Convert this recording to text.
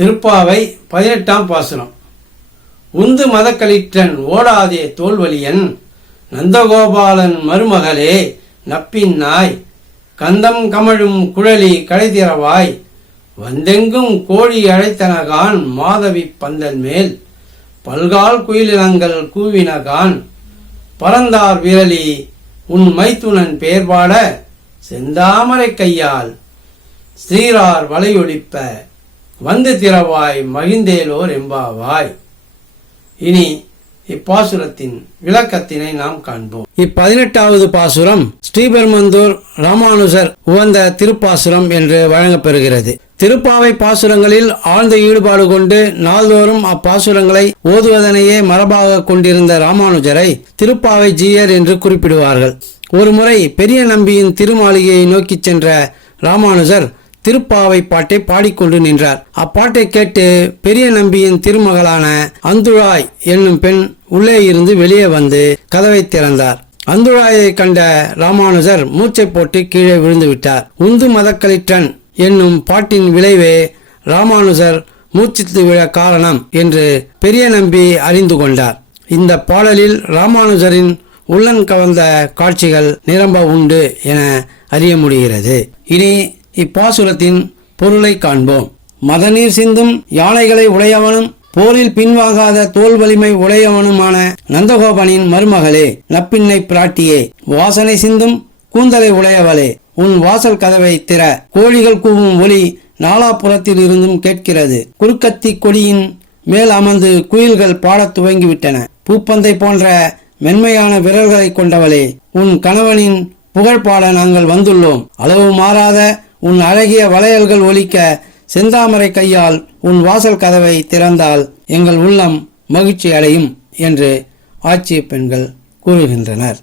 திருப்பாவை 18ஆம் பாசுரம். உந்து மதக்களிற்றன் ஓடாதே தோல்வலியன் நந்தகோபாலன் மருமகளே நப்பின்னாய் கந்தம் கமழும் குழலி கடைதிறவாய் வந்தெங்கும் கோழி அழைத்தனகான் மாதவி பந்தல் மேல் பல்கால் குயிலினங்கள் கூவினகான் பரந்தார் விரலி உன் மைத்துனன் பேர்பாட செந்தாமரை கையால் ஸ்ரீரார் வலையொழிப்ப வந்து திறவாய் மகிழ்ந்தேலோர் எம்பாவாய். இனி இப்பாசுரத்தின் விளக்கத்தினை நாம் காண்போம். 18வது பாசுரம் ஸ்ரீபெருமந்தூர் ராமானுஜர் உகந்த திருப்பாசுரம் என்று வழங்கப்பெறுகிறது. திருப்பாவை பாசுரங்களில் ஆழ்ந்த ஈடுபாடு கொண்டு நாள்தோறும் அப்பாசுரங்களை ஓதுவதனையே மரபாக கொண்டிருந்த ராமானுஜரை திருப்பாவை ஜீயர் என்று குறிப்பிடுவார்கள். ஒருமுறை பெரிய நம்பியின் திருமாளிகையை நோக்கி சென்ற ராமானுஜர் திருப்பாவை பாட்டை பாடிக்கொண்டு நின்றார். அப்பாட்டை கேட்டு பெரிய நம்பியின் திருமகளான அந்துழாய் என்னும் பெண் உள்ளே இருந்து வெளியே வந்து கதவை திறந்தார். அந்துழாயை கண்ட ராமானுஜர் மூச்சை போட்டு கீழே விழுந்து விட்டார். உந்து மதக்களிற்றன் என்னும் பாட்டின் விளைவே ராமானுஜர் மூச்சித்து விழ காரணம் என்று பெரிய நம்பி அறிந்து கொண்டார். இந்த பாடலில் ராமானுஜரின் உள்ளன் கவர்ந்த காட்சிகள் நிரம்ப உண்டு என அறிய முடிகிறது. இனி இப்பாசுரத்தின் பொருளை காண்போம். மதநீர் சிந்தும் யானைகளை உடையவனும் போரில் பின்வாங்காத தோல் வலிமை உடையவனுமான நந்தகோபனின் மருமகளே நப்பின்னை பிராட்டியே வாசனை சிந்தும் கூந்தலை உடையவளே உன் வாசல் கதவை திற. கோழிகள் கூவும் ஒலி நாலாபுறத்தில் இருந்தும் கேட்கிறது. குறுக்கத்தி கொடியின் மேல் அமர்ந்து குயில்கள் பாடத் துவங்கிவிட்டன. பூப்பந்தை போன்ற மென்மையான விரல்களை கொண்டவளே உன் கணவனின் புகழ் பாட நாங்கள் வந்துள்ளோம். அளவு மாறாத உன் அழகிய வளையல்கள் ஒலிக்க செந்தாமரை கையால் உன் வாசல் கதவை திறந்தால் எங்கள் உள்ளம் மகிழ்ச்சி அடையும் என்று ஆட்சி பெண்கள் கூறுகின்றனர்.